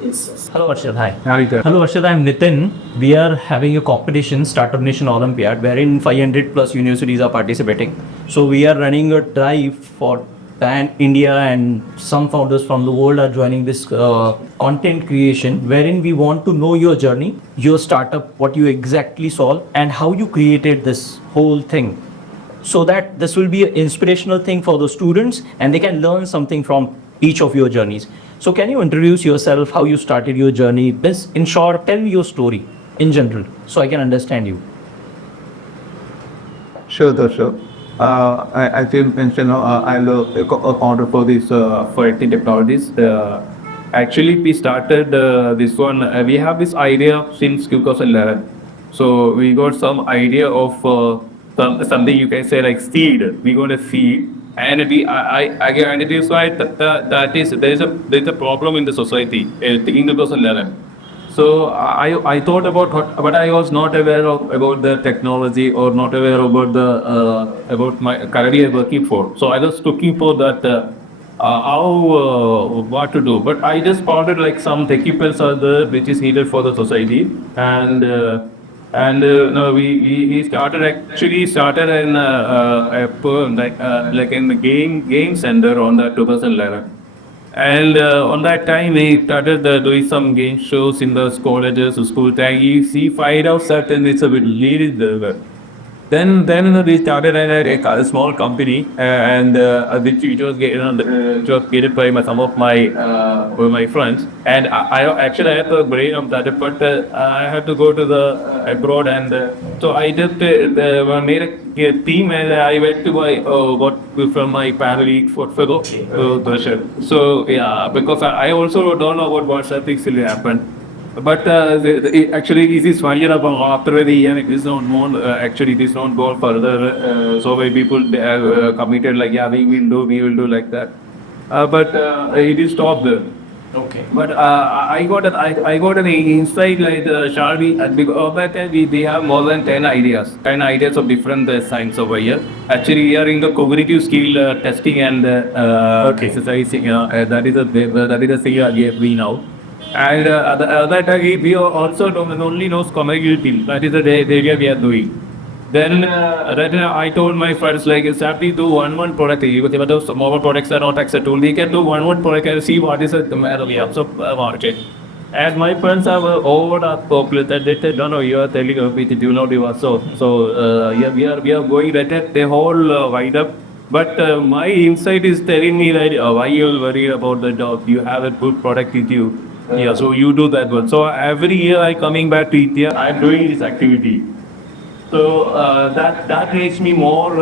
Hello Arshad, hi. Hi there. Hello Arshad, I'm Nitin. We are having a competition, Startup Nation Olympiad, wherein 500 plus universities are participating. So we are running a drive for Pan India, and some founders from the world are joining this content creation, wherein we want to know your journey, your startup, what you exactly solve, and how you created this whole thing, so that this will be an inspirational thing for the students and they can learn something from each of your journeys. So can you introduce yourself, how you started your journey? This, in short, tell me your story in general so I can understand you. Sure. I feel mentioned, I'm the founder for this Coexin Technologies. Actually, we started this one. We have this idea since 2011. So we got some idea of something you can say like seed. We got a seed, and I identify that is there is a problem in the society in 2011. So I thought about what, but I was not aware of about the technology or not aware about the about my career working for. So I was looking for that how what to do. But I just found it like some equipments are there which is needed for the society, and no, we started actually started in like in the game center on the 2011. And on that time, we started doing some game shows in the colleges, school time. You see, find out certain it's a bit leading there. Then we started a small company, and which it was it was created by some of my friends. And I actually had the brain of that, but I had to go to the abroad, and so I just made a team, and I went to my what from my family for fellow Russia. So yeah, because I also don't know what things will happen. But actually, this is funny about after the year, it is not more, actually, it is not go further. So many people they have committed like, yeah, we will do like that. But it is stopped there. Okay. But I got an insight like shall we because of that we have more than 10 ideas of different science over here. Actually, we are in the cognitive skill testing and exercising. That is a thing we now. And that we also don't only knows community. That is the area we are doing. Then I told my friends like exactly do one product. Even if those mobile products are not acceptable, we can do one product and see what is the matter we have. So market. And my friends are over popular that they said, no, you are telling me to do not do so. So yeah, we are going at the whole wind up. But my insight is telling me that why you are worried about the job? You have a good product with you. Yeah, so you do that one. So every year I coming back to India, I am doing this activity. So that makes me more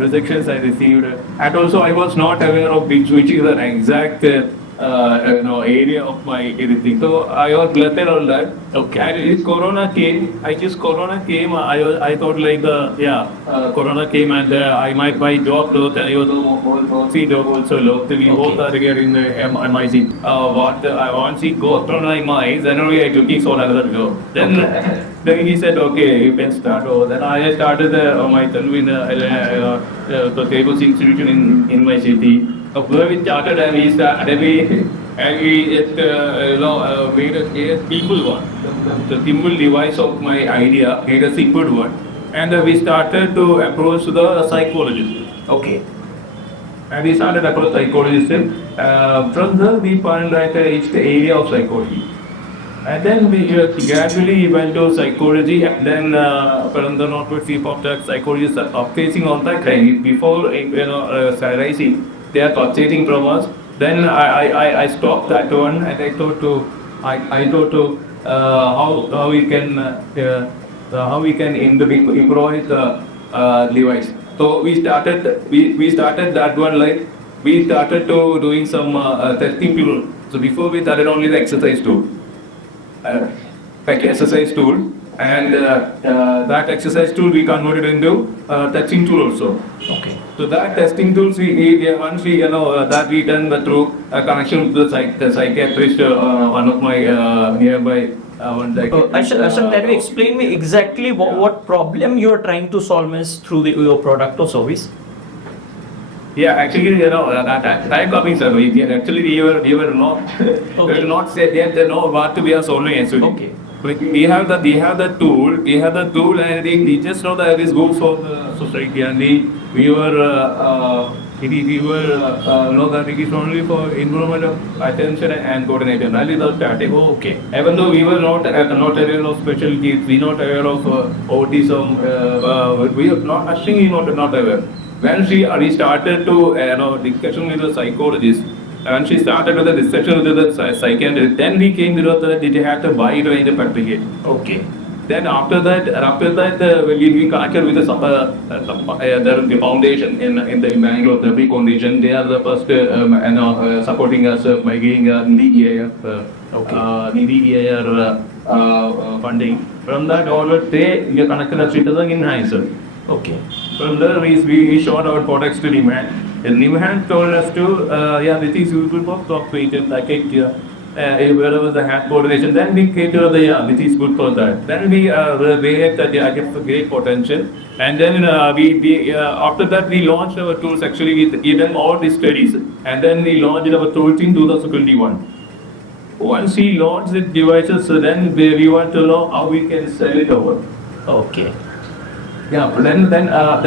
rejections I received, and also I was not aware of which is an exact area of my everything. So I was blessed on that. Okay. And if Corona came, I thought like Corona came and I might buy job to tell you the see job also locally. Both are here in the MIC. What I want to go through my mind, then only I took it for another job. Then he said, okay, you can start. Oh, then I started my Tanvi in the Tables institution in my city. Where we started and we started made a simple one. The simple device of my idea made a simple one. And we started to approach the psychologist. Okay. And we started approach psychologists. From there we found that it's the area of psychology. And then we gradually went to psychology, and then from the northward sea of the psychologists are facing on that kind before rising, they are purchasing from us. Then I stopped that one, and I thought to how we can improvise the device. So we started that one like we started to doing some testing tool. So before we started only the exercise tool. Like exercise tool, and that exercise tool we converted into testing tool also. Okay. So that testing tools once we that we done through a connection with the psychiatrist, one of my nearby one Arshad, can you explain me exactly what problem you are trying to solve is through your product or service? Yeah, actually, that time coming, sir, actually we were not said yet, what we are solving actually. Okay. We have the tool, and we just know that this goes for the society, and we were know that it is only for improvement of attention and coordination. That is the starting. Oh, okay. Even though we were not aware of special kids, we not aware of autism, we are not actually not aware. When we started to discussion with the psychologist, and she started with the discussion with the psychiatrist, then we came to know that it had a wide range of application. Okay. Then after that, we connected with the foundation in the Bangalore therapy condition. They are the first supporting us by giving funding. From that onward, they connected us with the enhancer. Okay. From there, we showed our products to Niman. And Niman told us to, this is useful for top patent, like wherever the hand coordination. Then we came to this is good for that. Then we realized that I get great potential. And then after that, we launched our tools actually with even all the studies. And then we launched our tools in 2021. Once we launched the devices, then we want to know how we can sell it over. Okay. Yeah, but then that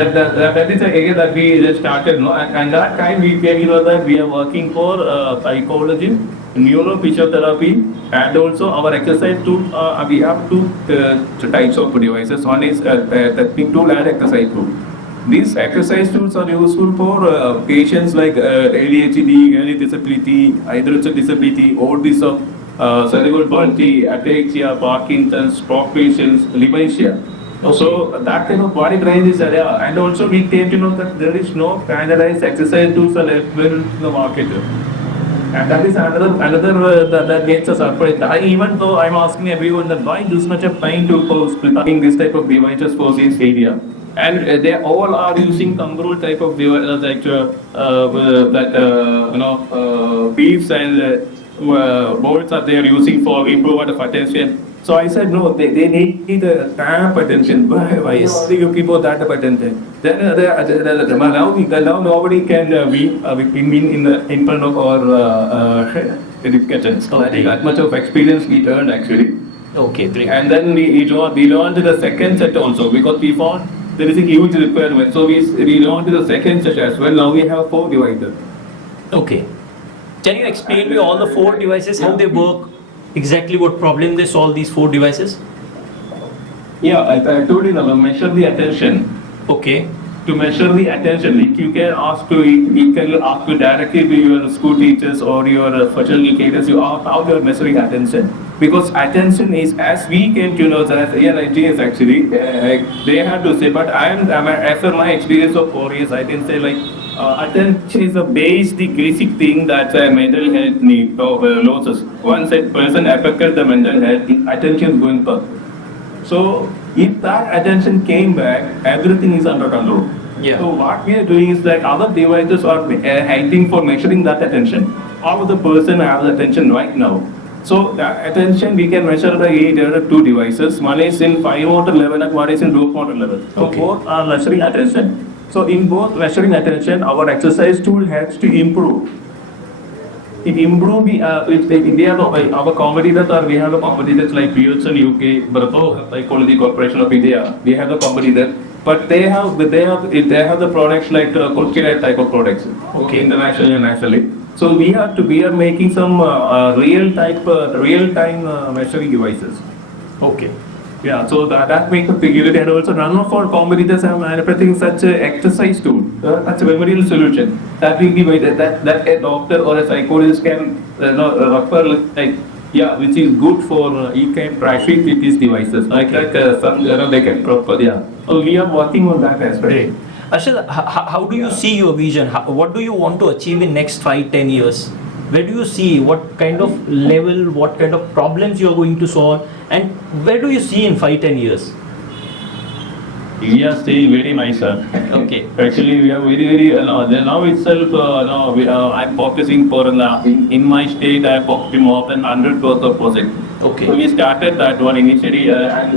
is the area that we just started, no? And that time we came, that we are working for psychology, neurophysiotherapy, and also our exercise tool. We have two types of devices. One is technique tool and exercise tool. These exercise tools are useful for patients like ADHD, early disability, either disability, autism, cerebral palsy, ataxia, Parkinson's, stroke patients, dementia. So that kind of body range is there, and also we came to know that there is no standardized exercise tools available in the market, and that is another that gets us surprised. Even though I'm asking everyone that why this much of time to splitting this type of devices for this area, and they all are using control type of devices like beeps and boards that they are using for improvement of attention. So I said, no, they need the tap attention. Why Yes. you keep all that attention? Then now nobody can be in front of our educators. So Okay. that much of experience we earned actually. Okay, great. And then we launched the second set also because we found there is a huge requirement. So we launched the second set as well. Now we have 4 devices. Okay. Can you explain me all the 4 devices, how they work, exactly what problem they solve, these 4 devices? Yeah, I told you now, measure the attention. Okay. To measure the attention, like you can ask directly to your school teachers or your special educators, how you are measuring attention. Because attention is, as we came to know, that IGS actually, they have to say, but after my experience of 4 years, I can say like, attention is the basic thing that mental health need losses. Once a person affected the mental health, attention is going back. So if that attention came back, everything is under control. Yeah. So what we are doing is that other devices are helping for measuring that attention. How the person has attention right now. So the attention we can measure by there are 2 devices. One is in 5 motor level and one is in low motor level. So Okay. both are measuring attention. So in both measuring attention, our exercise tool helps to improve. It improve if India, our competitors are, we have the competitors like PHN UK, Bravo Psychology Corporation of India. We have the competitors, but they have the products like Coexin type of products. Okay, internationally and nationally. So we are making some real time measuring devices. Okay. Yeah, so that makes a security, and also none of our competitors have manufacturing such an exercise tool, such a memorial solution that will give that a doctor or a psychologist can refer like, which is good for he can traffic with these devices like some they can proper, yeah. So we are working on that aspect. Great. Arshad, how do you see your vision? What do you want to achieve in next 5-10 years? Where do you see, what kind of level, what kind of problems you are going to solve, and where do you see in 5-10 years? We are staying very nice, sir. Okay. Actually, we are very now itself. I'm focusing for in my state. I'm focusing more than 100 work of project. Okay. So we started that one initially, and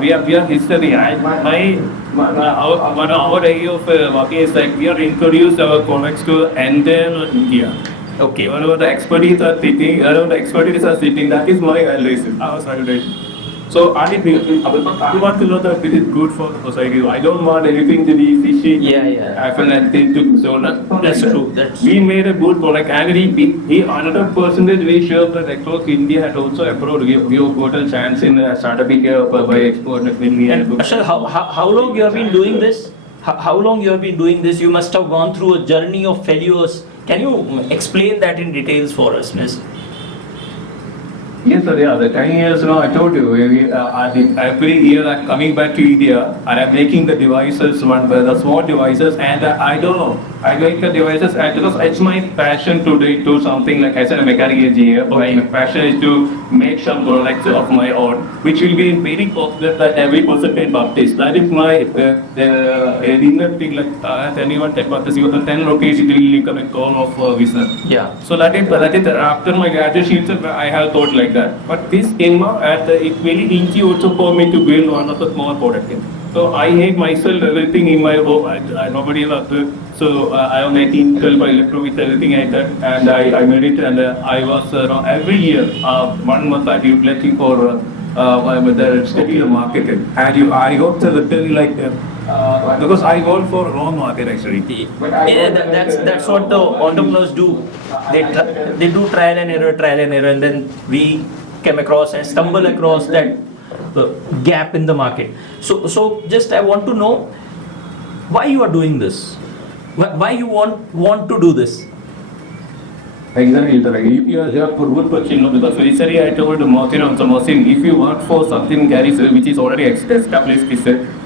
we are history. Our area of working is like we are introduced our products to entire India. Okay. Wherever the expertise are sitting, around the expertise are sitting, that is my evaluation, our evaluation. So I want to know that it is good for the society. I don't want anything to be fishy. Yeah. Happen and things to so That's true. That's we made a good product and he 100% we sure that across India and also abroad we have got a chance in startup by export in India. And Arshad, how long you have been doing this? How long you have been doing this? You must have gone through a journey of failures. Can you explain that in details for us, miss? Yes, sir. Yeah, the 10 years now, I told you, every year I'm coming back to India and I'm making the devices, the small devices, and I don't know. I make the devices and because it's my passion to do something like as a mechanical engineer. My passion is to make some products of my own, which will be very popular that every person can purchase. That is my inner thing. Like anyone can purchase. You have 10 rupees, it will become a call of visa. Yeah. So that is after my graduation, I have thought like that. But this came out at it very easy also for me to build one of the small product. So I hate myself everything in my home. Nobody else. So I am 18, 12 electronics, everything like that, and I made it, and I was every year 1 month I do pledging for the study the market, and I got the return like. Because I go for wrong market actually. Yeah, that's what the entrepreneurs do. They do trial and error, and then we came across and stumble across that gap in the market. So just I want to know why you are doing this. Why you want to do this? Exactly, you are for good question, because recently I told Mohsin, if you work for something carries which is already established,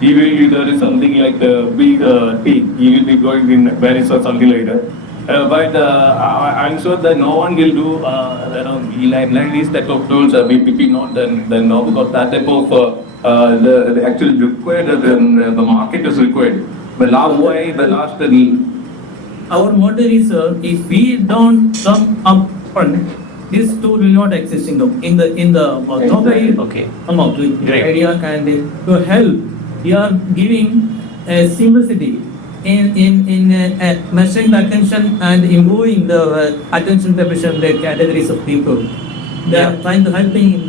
he will either something like the big team, he will be going in Paris or something like that. But I'm sure that no one will do like these type of tools, BPP not then no, because that type of the actual required, the market is required. The last our motto is if we don't come up front, this tool will not exist in the nobody Okay. come up with the Great. idea, and to help we are giving a simplicity in measuring the attention and improving the attention deficient categories of people. They are trying to helping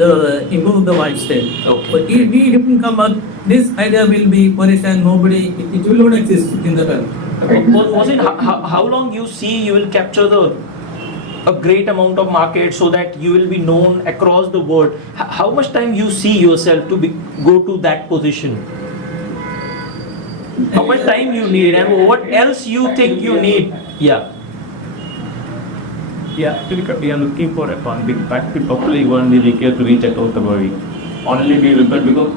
improve the lifestyle. Okay. But if we didn't come up, this idea will be perished and nobody it will not exist in the world. Was it how long you see you will capture a great amount of market so that you will be known across the world? How much time you see yourself to go to that position? How much time you need and what else you think you need? Yeah. Yeah, actually, we are looking for a big back to properly one we require to reach out the body. Only we repair because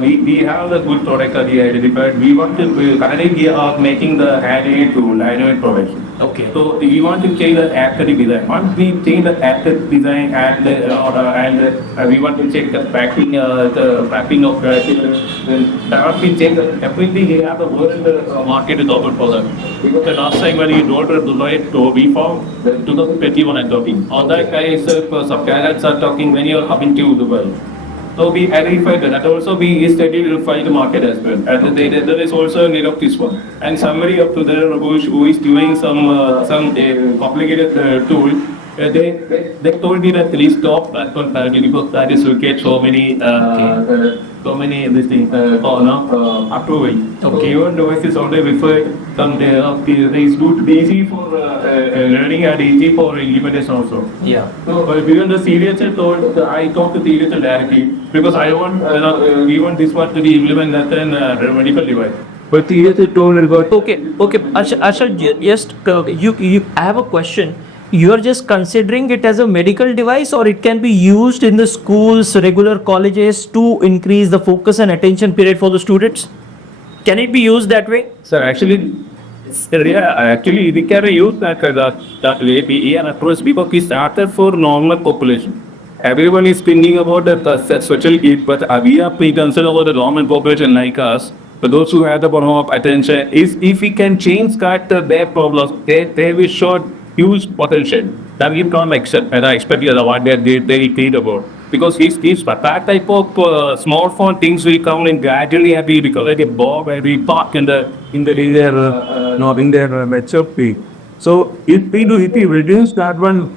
we have the good product that we identified. We want to currently we are making the handmade tool, handmade production. Okay. So we want to change the aesthetic design. Once we change the aesthetic design and we want to check the packing, the wrapping of then that we change everything. We have the word in the market is open for that. Because the last time when we wrote the Deloitte, we found 2021 and talking. All that guys, subcarriers are talking when you are coming to the world. So we identified that, and also we studied to find the market as well. And there is also a need of this one. And somebody up to there who is doing some complicated tool, they told me that please stop that one because that is will get so many this thing approval. Okay. Even though it is only referred some is good easy for learning and easy for implementation also. Yeah. So even the serious told I talked to serious directly because I want we want this one to be implemented as a medical device. But serious told about Okay. Arshad, just I have a question. You are just considering it as a medical device, or it can be used in the schools, regular colleges to increase the focus and attention period for the students? Can it be used that way? Sir, actually, we can use that way. We are approach because we started for normal population. Everyone is thinking about the social kid, but we are concerned about the normal population like us. For those who have the problem of attention, if we can change that their problems, they will show huge potential. That we can't accept, and I expect what they think about. because he's that type of smartphone things will come in gradually and we become like a bomb and we park in their mature peak. So if we reduce that one.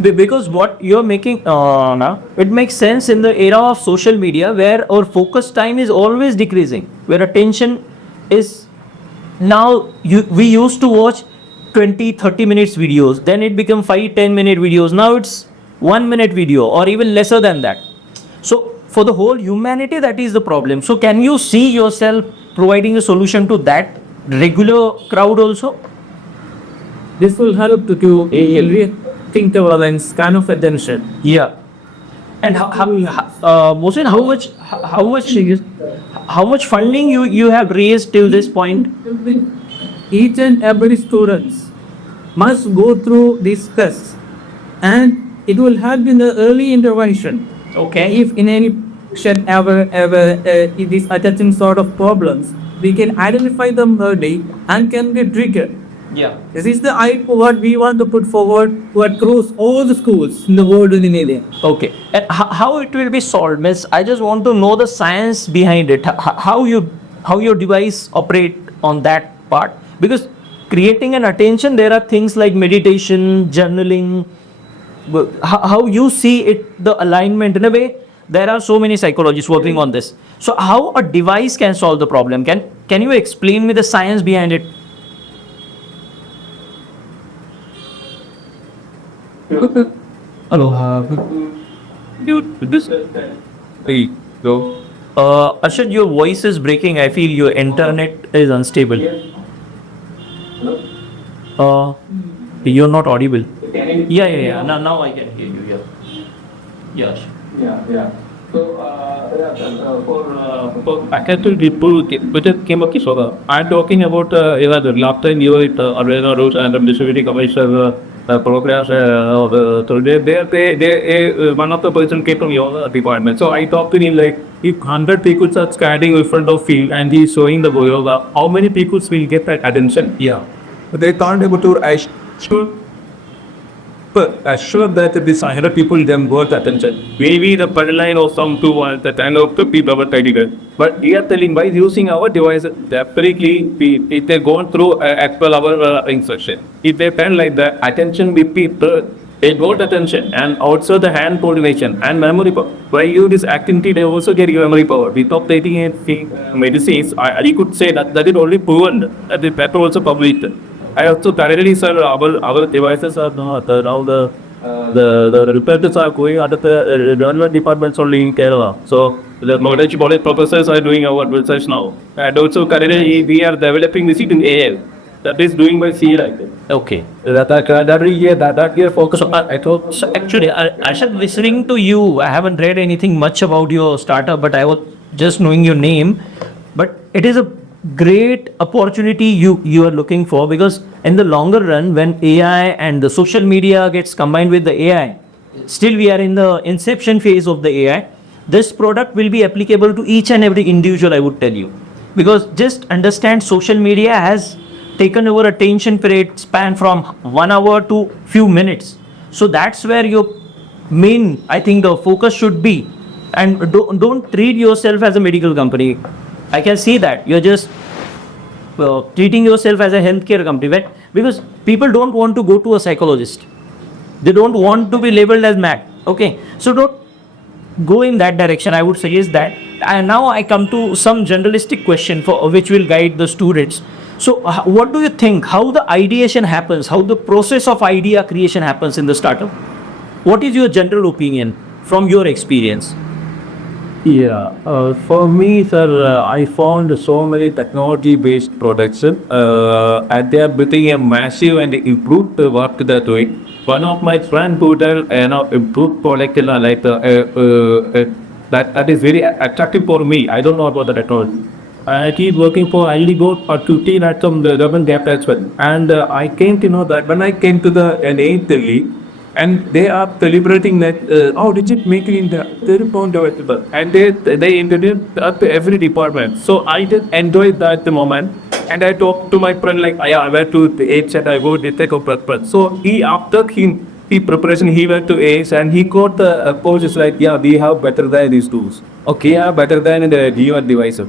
Because what you're making now, it makes sense in the era of social media where our focus time is always decreasing, where attention is now we used to watch 20-30 minutes videos, then it become 5-10 minute videos, now it's 1 minute video or even lesser than that. So for the whole humanity, that is the problem. So can you see yourself providing a solution to that regular crowd also? This will help to rethink our span of attention. Yeah. And Mohsin, how much funding you have raised till this point? Each and every students must go through this test, and it will help in the early intervention. Okay. If in any patient ever this attention sort of problems, we can identify them early and can get triggered. Yeah. This is the what we want to put forward to across all the schools in the world and in India. Okay. And how it will be solved, Miss? I just want to know the science behind it. How your device operate on that part? Because creating an attention, there are things like meditation, journaling. How you see it, the alignment in a way. There are so many psychologists working on this. So how a device can solve the problem? Can you explain me the science behind it? Hello. Arshad, your voice is breaking. I feel your internet is unstable. You're not audible. Yeah. Now I can hear you. Yeah. Yeah. So, for faculty people, which came up so I'm talking about the last time you were Arena Rules and the Disability Commission programs. So they one of the person came from your department. So I talked to him like, if 100 people are standing in front of field and he's showing the yoga, how many people will get that attention? Yeah, but they can't able to assure that these 100 people them worth attention. Maybe the per line or some two ones that I know to people about 30. But we are telling by using our device, definitely if they're going through actual our instruction, if they find like the attention with people, they got attention and also the hand coordination and memory power. By you this activity, they also get memory power. Without taking medicines, I could say that is only proven that the paper also published. I also currently sir our devices are now the repairers are going under the relevant departments only in Kerala. So the knowledge professors are doing our research now. And also currently we are developing this in AI. That is doing by C like that. Okay. That year focus on I thought So actually, Arshad, listening to you, I haven't read anything much about your startup, but I was just knowing your name. But it is a great opportunity you are looking for, because in the longer run, when AI and the social media gets combined with the AI, still we are in the inception phase of the AI. This product will be applicable to each and every individual, I would tell you, because just understand social media has taken over attention period span from 1 hour to few minutes. So that's where your main, I think, the focus should be. And don't treat yourself as a medical company. I can see that you're just treating yourself as a healthcare company, right? Because people don't want to go to a psychologist. They don't want to be labeled as mad. Okay, so don't go in that direction. I would suggest that. And now I come to some generalistic question for which will guide the students. So what do you think? How the ideation happens? How the process of idea creation happens in the startup? What is your general opinion from your experience? Yeah, for me, sir, I found so many technology-based products, and they are building a massive and improved work they're doing. One of my friend put improved product that is very attractive for me. I don't know about the technology. I keep working for I got 15 at some government gap as well, and I came to know that when I came to the eighth league. And they are celebrating that digit making in the £30 developer, and they introduced up to every department. So I did enjoy that at the moment, and I talked to my friend like I went to the age and I go to take a purpose. So he after he he preparation he went to Ace and he got the approach is like, yeah, we have better than these tools. Okay, yeah, better than the Geo device.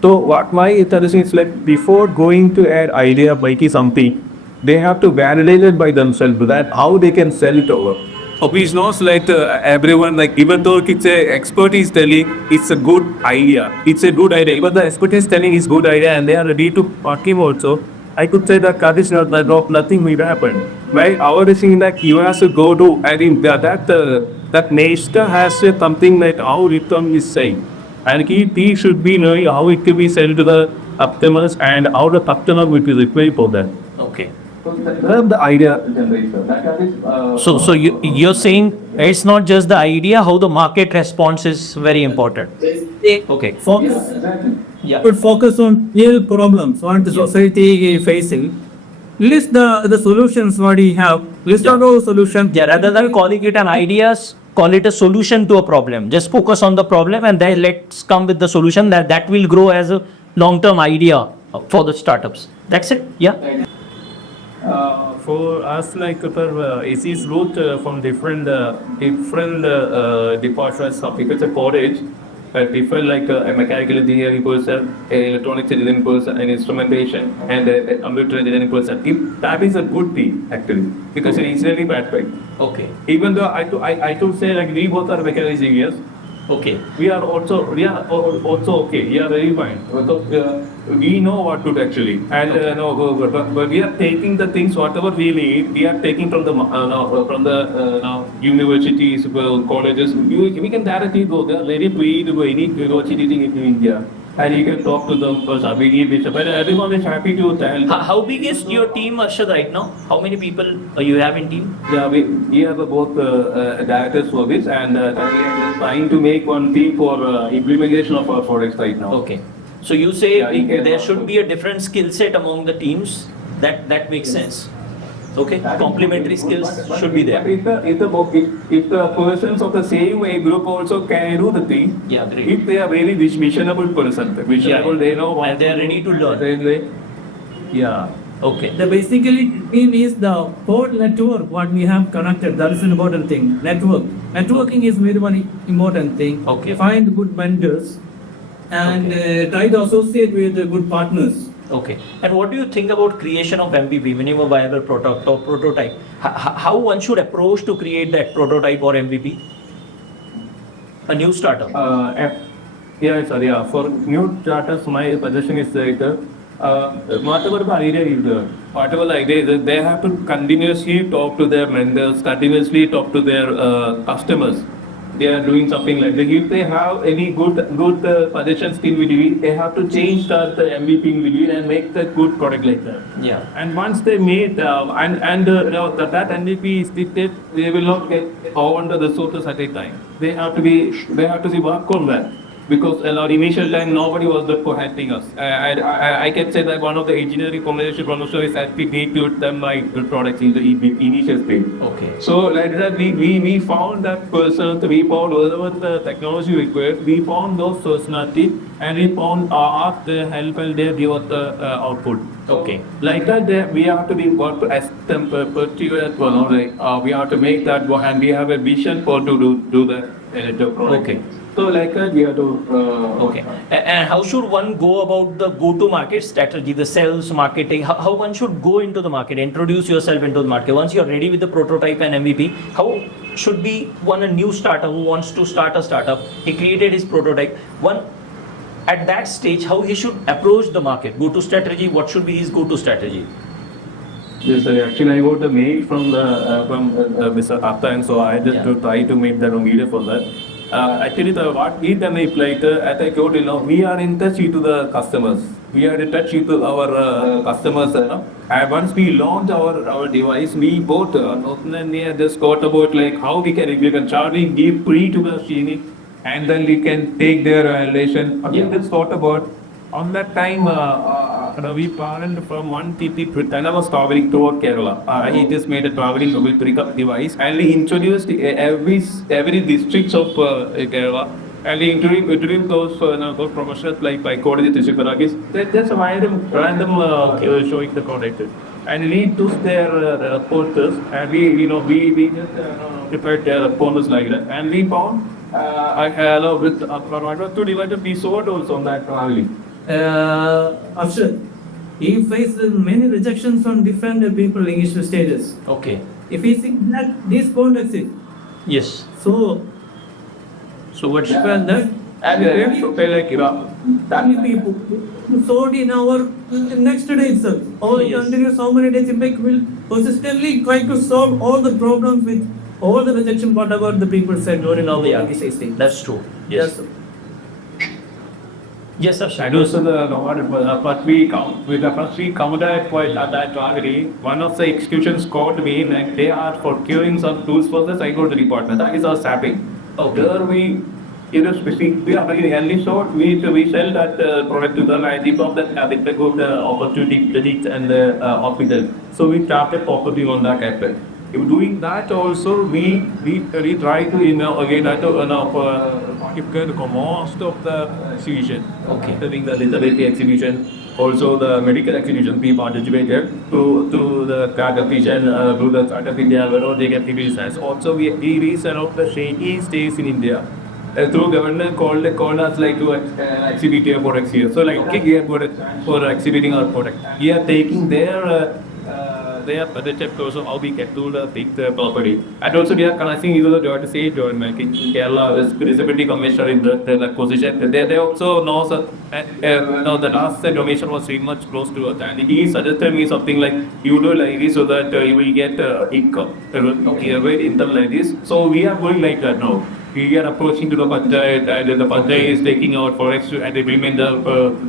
So what my suggestion is like before going to add idea making something, they have to validate it by themselves that how they can sell it over. It's not like everyone like even though it's a expert is telling it's a good idea, it's a good idea. Even the expert is telling it's good idea and they are ready to back him also. I could say that is not that nothing will happen. Right? Our decision that you have to go to I think that Nesta has something like how Rhythm is saying. And he should be knowing how it can be sold to the customers and how the customer will be required for that. Okay. That's the idea generation. So you're saying it's not just the idea, how the market response is very important. Okay. Focus. Yeah. Should focus on real problems what the society is facing. List the solutions what we have. List out those solutions. Yeah, rather than calling it an ideas, call it a solution to a problem. Just focus on the problem and then let's come with the solution that will grow as a long-term idea for the startups. That's it. Yeah. For us, like AC's route from different departments of if it's a college, different like a mechanical engineering person, a electronics engineering person, an instrumentation, and a computer engineering person. If that is a good thing actually, because it's easily bad right? Okay. Even though I could say like we both are mechanical engineers. Okay. We are also okay. We are very fine. We know what to do actually, and no, but we are taking the things whatever we need. We are taking from the universities, colleges. We can directly go. They are ready to eat any university in India, and you can talk to them because we need this. But everyone is happy to tell. How big is your team, Arshad, right now? How many people you have in team? Yeah, we have both directors for this, and we are just trying to make one team for implementation of our products right now. Okay. So you say Yeah, there should be a different skill set among the teams. That makes sense. Okay. Complementary skills should be there. If the persons of the same age group also can do the thing, Yeah, great. if they are very visionable person, visionable, they know what And they are ready to learn. Yeah. Okay. The basically team is the whole network what we have connected. That is an important thing. Networking is very important thing. Okay. Find good vendors and try to associate with good partners. Okay. And what do you think about creation of MVP, minimum viable product or prototype? How one should approach to create that prototype or MVP? A new startup. Yeah, sorry. Yeah. For new starters, my suggestion is that whatever the idea is there, whatever the idea is, they have to continuously talk to their vendors, continuously talk to their customers. They are doing something like that. If they have any good suggestions in video, they have to change the MVP in video and make the good product like that. Yeah. And once they made that MVP is fitted, they will not get all under the resources at a time. They have to work on that. Because in our initial time, nobody was there for helping us. I can say that one of the engineering combination promotion is that we need to them my products in the initial stage. Okay. So like that, we found that person, we found whatever the technology required, we found those personality and we found asked the help and they give us the output. Okay. Like that, we have to be work as them particular one. We have to make that one, and we have a vision for to do the product. Okay. So like that, we have to. Okay. And how should one go about the go-to-market strategy, the sales, marketing? How one should go into the market, introduce yourself into the market? Once you're ready with the prototype and MVP, how should be a new starter who wants to start a startup? He created his prototype. At that stage, how he should approach the market? Go-to strategy. What should be his go-to strategy? Yes, sir. Actually, I got the mail from Mr. Apta, and so I just to try to make that video for that. Actually, what we done is like, as I told you, we are in touch with the customers. We are in touch with our customers. And once we launch our device, we both just got about like how we can charging, give free to the machine, and then we can take their relation. Again, just thought about on that time. We planned from one TP when I was traveling toward Kerala. He just made a traveling mobile pickup device and he introduced every districts of Kerala and he introduced those professionals like by Kodiji Tishiparakis. They just random showing the product. and we took their posters, and we just prepared their posters like that, and we found I had with two divided episode also on that traveling. Arshad, he faced many rejections from different people in initial stages. Okay. If he thinks that this won't exist, Yes. so So what's well, that And really so feel like that will be sold in our next day itself. Or Yes. continuous how many days impact will persistently try to solve all the problems with all the rejection whatever the people said during our Yeah, existing. that's true. Yes. Yes, sir. and also but we come with the first we come that point at that already. One of the executions called me like they are procuring some tools for the psychology department. That is our staffing. Okay. There we are very early so we sell that product to the IT from that having a good opportunity credit and hospital. So we started focusing on that aspect. If doing that also, we try to again participate most of the exhibition. Okay. During the disability exhibition, also the medical exhibition, we participated to the competition to the Startup India, where they get business. Also, we reached around the shaky states in India. Through government called us like to exhibit here for next year. So like here for exhibiting our product. We are taking their budget also how we get to the big property. And also we are connecting with the state government in Kerala, the disability commissioner in the position. They also know the last donation was very much close to us, and he suggested me something like you do like this so that you will get income. Okay, right, income like this. So we are going like that now. We are approaching to the Panchayat, and the Panchayat is taking out forex and they bring to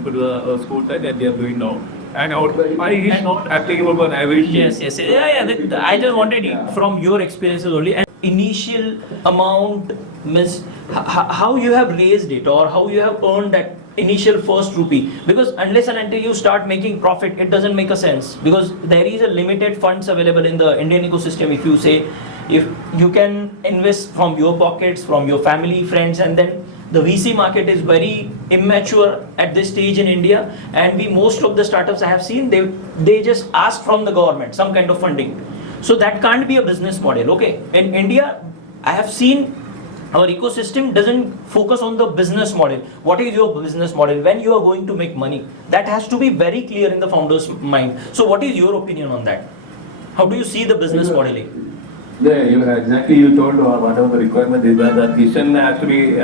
the school side that they are doing now. And why is not applicable for average? Yes, yes. I just wanted from your experiences only. And initial amount means how you have raised it or how you have earned that initial first rupee. Because unless and until you start making profit, it doesn't make a sense. Because there is a limited funds available in the Indian ecosystem. If you say, if you can invest from your pockets, from your family, friends, and then the VC market is very immature at this stage in India, and most of the startups I have seen, they just ask from the government some kind of funding. So that can't be a business model. Okay, in India, I have seen our ecosystem doesn't focus on the business model. What is your business model? When you are going to make money, that has to be very clear in the founder's mind. So what is your opinion on that? How do you see the business modeling? Yeah, you told whatever the requirement is that vision has to be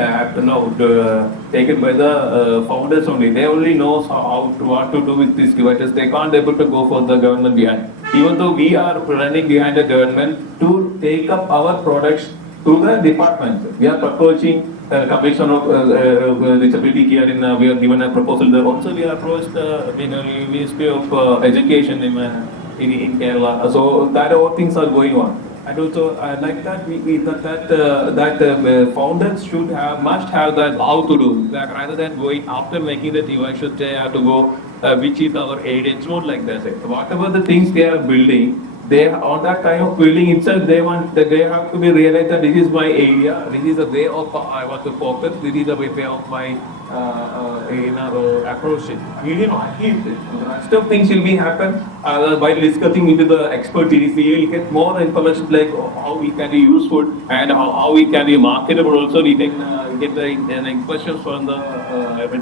taken by the founders only. They only know what to do with these devices. They can't able to go for the government behind. Even though we are running behind the government to take up our products to the department. We are proposing commission of disability here we are given a proposal there. Also we approached Ministry of Education in Kerala. So that all things are going on. And also, like that, that founders must have that how to do that rather than going after making the device. Should they have to go, which is our aid? It's not like that. Whatever the things they are building, they on that kind of building itself, they have to be realized that this is my area. This is the way of I want to focus. This is the way of my approach it. We will not keep it. Rest of things will be happen by discussing into the expertise. We will get more information like how we can be useful and how we can be marketable. Also, we can get the instructions from the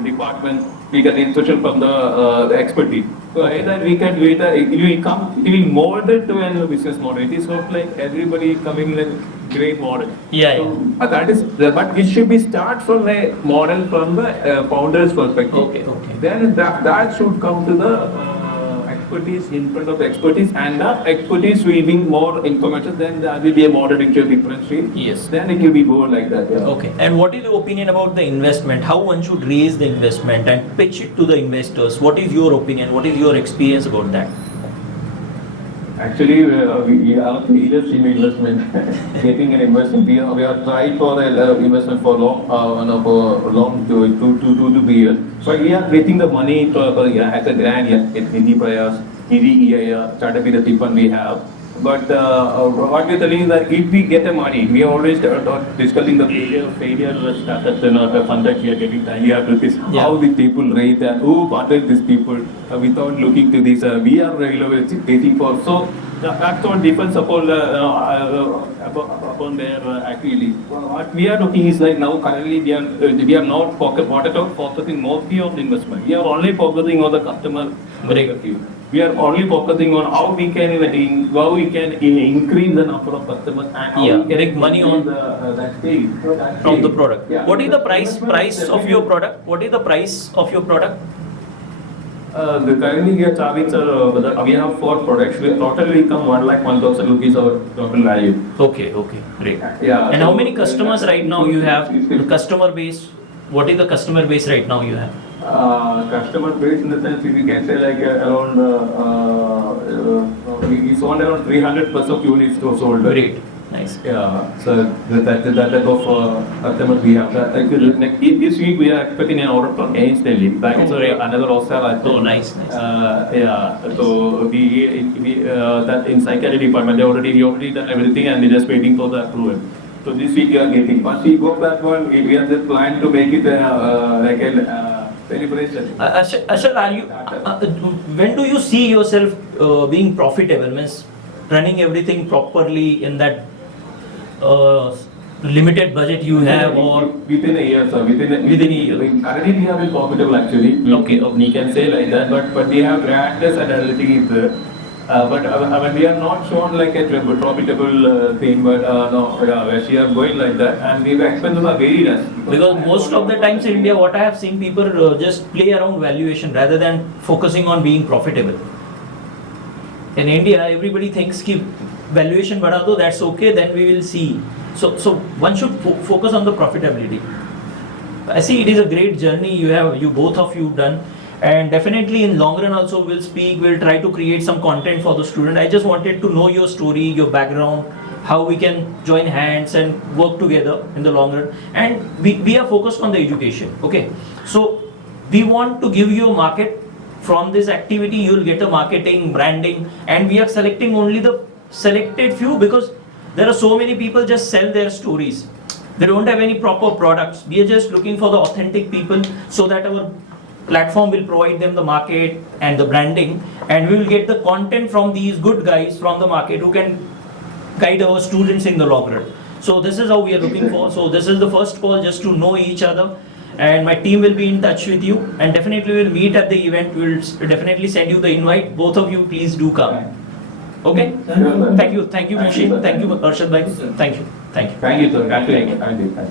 department. We get instruction from the expertise. So either we can do it. It will be molded to a business model. It is not like everybody coming like great model. Yeah, so, that is, but it should be start from a model from the founder's perspective. Okay. Then that should come to the expertise in front of the expertise, and the expertise will bring more information. Then there will be a model which will differentiate. Yes. Then it will be more like that. Yeah. Okay. And what is your opinion about the investment? How one should raise the investment and pitch it to the investors? What is your opinion? What is your experience about that? Actually, we are leaders in investment. Getting an investment, we are trying for investment for long to be years. So we are getting the money as a grant, Nidhi Prayas, Nidhi EIR, startup with the people we have. But what we are telling is that if we get the money, we are always discussing the failure startups and the fund that we are getting. We have to how the people rate and who wanted these people. without looking to this. We are waiting for. So that's what difference upon their activities. What we are looking is like now currently we are not focusing mostly on investment. We are only focusing on the customer breakthrough. We are only focusing on how we can increase the number of customers and how we can make money on that stage. from the product. Yeah. What is the price of your product? What is the price of your product? The currently we are charging, we have 4 products with total income 1,01,000 rupees our total value. Okay, great. Yeah. And how many customers right now you have? The customer base. What is the customer base right now you have? Customer base in the sense we can say like around we sold around 300 plus of units to sold. Great, nice. Yeah, so that type of customers we have. This week we are expecting an order from Einstein. That is another Oscar. Oh, nice. Yeah, so we that in psychiatry department we already done everything and we're just waiting for the approval. So this week we are getting. Once we go that one, we are just planning to make it like a celebration. Arshad, are you? When do you see yourself being profitable? Means running everything properly in that limited budget you have, or within a year, sir. Within a year. Currently we have been profitable actually. Okay. We can say like that, but we have grandness and everything is there. But we are not shown like a profitable thing, but no, we are going like that, and the expenses are very less. because most of the times in India, what I have seen, people just play around valuation rather than focusing on being profitable. In India, everybody thinks कि valuation बढ़ा दो, that's okay, then we will see. So one should focus on the profitability. I see it is a great journey you both of you done, and definitely in long run also we'll try to create some content for the student. I just wanted to know your story, your background, how we can join hands and work together in the long run. And we are focused on the education. Okay, so we want to give you a market. From this activity you will get a marketing, branding, and we are selecting only the selected few because there are so many people just sell their stories. They don't have any proper products. We are just looking for the authentic people so that our platform will provide them the market and the branding, and we will get the content from these good guys from the market who can guide our students in the long run. So this is how we are looking for. So this is the first call just to know each other, and my team will be in touch with you, and definitely we will meet at the event. We will definitely send you the invite. Both of you please do come. Okay? Thank you, Mushi. Thank you, Arshad bhai. Thank you. Thank you, sir. Thank you.